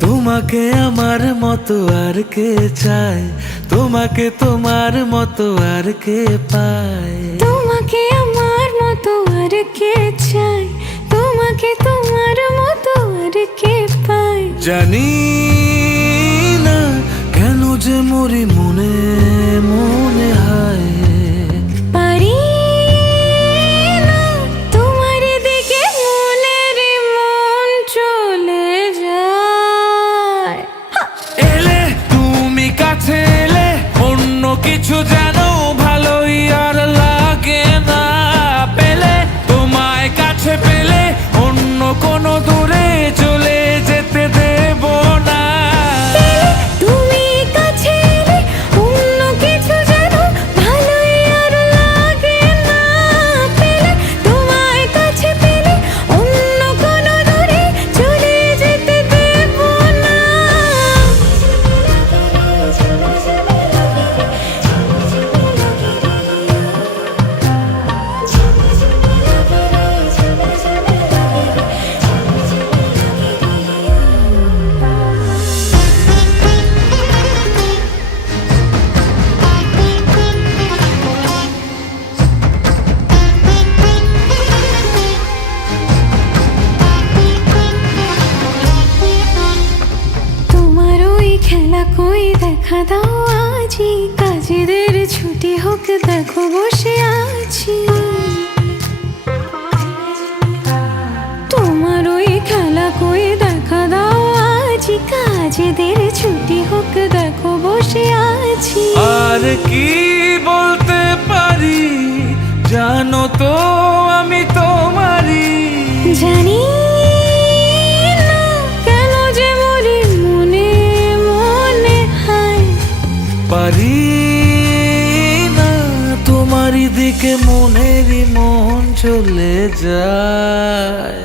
তোমাকে আমার মতো আর কে চায়? তোমাকে তোমার মতো আর কে পায়? আর কে চাই তোমাকে তোমার মতো আর কে পাই জানি না কেন যে মরি মনে মনে হায় পারি না তোমার দিকে মনের মন চলে যায় এলে তুমি কাছে এলে অন্য কিছু যেন অন্য কোনো খেলা কই দেখা দাও আজি। কাজেদের ছুটি হোক দেখো বসে আছি। তোমার ওই খেলা কই দেখা দাও আজি। কাজেদের ছুটি হোক দেখো বসে আছি। আর কি বলতে পারি, জানো তো? তোমারই দিকে মনেরই মন চলে যায়।